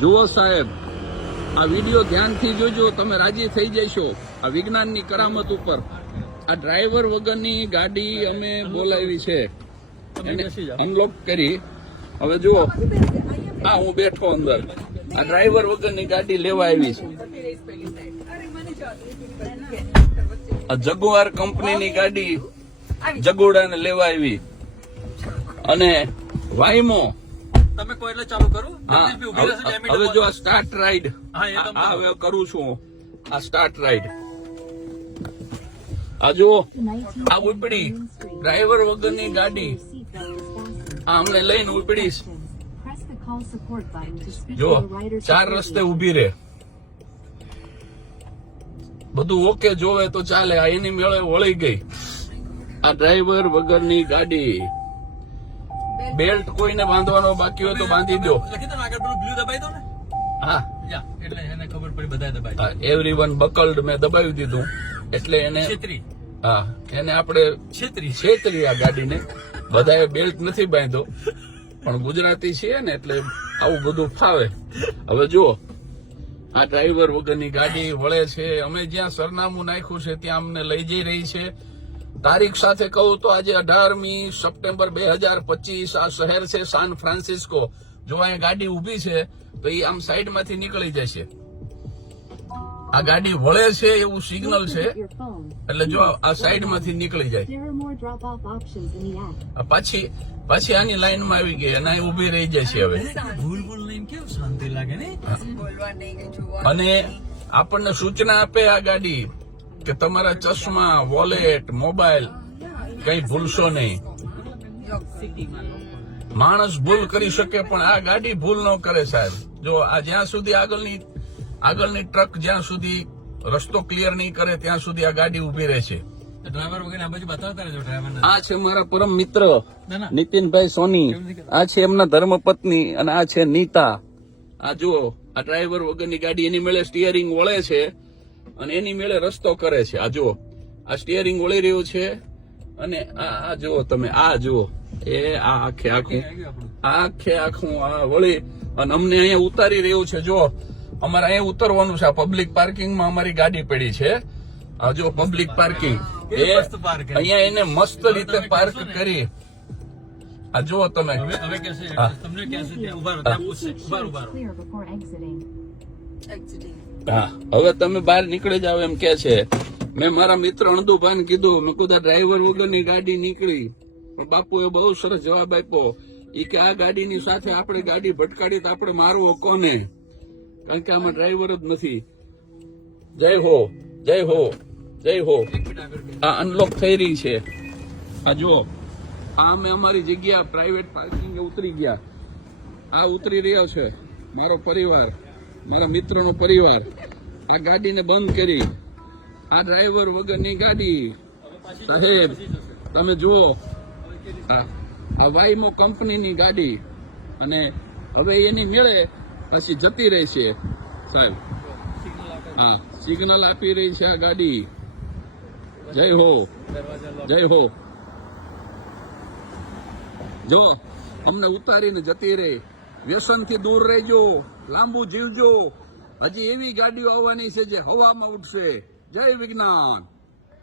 જુઓ સાહેબ, આ વિડીયો ધ્યાનથી જોજો, તમે રાજી થઈ જશો આ વિજ્ઞાનની કરામત ઉપર. આ ડ્રાઈવર વગરની ગાડી અમે બોલાવી છે, અનલોક કરી. હવે જુઓ, હા હું બેઠો અંદર. આ ડ્રાઈવર વગરની ગાડી લેવા આવી છે. આ જગુઆર કંપનીની ગાડી જગોડાને લેવા આવી. અને વાઈમો તમે કોઈ એટલે ચાલુ કરું. હવે જો આ સ્ટાર્ટ રાઈડ હવે કરું છું. આ સ્ટાર્ટ રાઈડ આ જુઓ, આ ઉપડી ડ્રાઈવર વગરની ગાડી આ અમને લઈને ઉપડીશ. જો 4 રસ્તે ઉભી રે, બધું ઓકે જોવે તો ચાલે. આ એની મેળે વળી ગઈ આ ડ્રાઈવર વગરની ગાડી. બેલ્ટ કોઈને બાંધવાનો બાકી હોય તો બાંધી દો. હા, એટલે એને ખબર પડી બધા દબાઈ. એવરીવન બકલ્ડ મેં દબાવી દીધું એટલે એને હા એને આપણે છેતરી આ ગાડીને. બધાએ બેલ્ટ નથી બાંધ્યો, પણ ગુજરાતી છીએ ને એટલે આવું બધું ફાવે. હવે જુઓ, આ ડ્રાઈવર વગરની ગાડી વળે છે. અમે જ્યાં સરનામું નાખ્યું છે ત્યાં અમને લઈ જઈ રહી છે. તારીખ સાથે કહું તો આજે 18મી સપ્ટેમ્બર 2025 આ શહેર છે સાન ફ્રાન્સિસ્કો. જો અહીંયા ગાડી ઉભી છે તો એ આમ સાઈડમાંથી નીકળી જશે. આ ગાડી વળે છે એવું સિગ્નલ છે એટલે જો આ સાઈડમાંથી નીકળી જાય. પાછી આની લાઈનમાં આવી ગઈ અને અહીં ઉભી રહી જશે. હવે શાંતિ લાગે ને. અને આપણને સૂચના આપે આ ગાડી કે તમારા ચશ્મા, વોલેટ, મોબાઈલ કઈ ભૂલશો નહીં. માણસ ભૂલ કરી શકે પણ આ ગાડી ભૂલ ન કરે સાહેબ. જો આ જ્યાં સુધી આગળની ટ્રક જ્યાં સુધી રસ્તો ક્લિયર નહીં કરે ત્યાં સુધી આ ગાડી ઉભી રહેશે. ડ્રાઈવર વગર આ બાજુ બતાવતા રહેજો ડ્રાઈવરને. આ છે મારા પરમ મિત્ર નીતિનભાઈ સોની. આ છે એમના ધર્મપત્ની અને આ છે નીતા. આ જુઓ, આ ડ્રાઈવર વગરની ગાડી એની મેળે સ્ટીયરિંગ વળે છે અને એની મેળે રસ્તો કરે છે. આ જુઓ, આ સ્ટીયરિંગ વળી રહ્યું છે અને આ જુઓ તમે, આ જુઓ એ આ આખે આખું આ વળી અને અમને અહીંયા ઉતારી રહ્યું છે. જો અમારે અહીંયા ઉતરવાનું છે. આ પબ્લિક પાર્કિંગમાં અમારી ગાડી પડી છે. આ જો પબ્લિક પાર્કિંગ અહીંયા એને મસ્ત રીતે પાર્ક કરી. આ જુઓ તમે. હા, હવે તમે બહાર નીકળી જાવ એમ કે છે. મેં મારા મિત્ર અણદુભાઈને કીધું, મેં કીધું ડ્રાઈવર વગરની ગાડી નીકળી. પણ બાપુએ બહુ સરસ જવાબ આપ્યો. એ કે આ ગાડીની સાથે આપણે ગાડી ભટકાડી તો આપણે મારવો કોને? કારણ કે આમાં ડ્રાઈવર જ નથી. જય હો, જય હો, જય હો. આ અનલોક થઈ રહી છે. આ જુઓ, આ અમે અમારી જગ્યા પ્રાઇવેટ પાર્કિંગ ઉતરી ગયા. આ ઉતરી રહ્યો છે મારો પરિવાર, મારા મિત્રનો પરિવાર. આ ગાડીને બંધ કરી. આ ડ્રાઈવર વગરની ગાડી સાહેબ તમે જુઓ. આ વાઈમો કંપનીની ગાડી અને હવે એની મેળે પછી જતી રહી છે સાહેબ. હા, સિગ્નલ આપી રહી છે આ ગાડી. જય હો, જય હો. જો અમને ઉતારીને જતી રહી. વ્યસનથી દૂર રહેજો, લાંબુ જીવજો. હજી એવી ગાડીઓ આવવાની છે જે હવામાં ઉડશે. જય વિજ્ઞાન.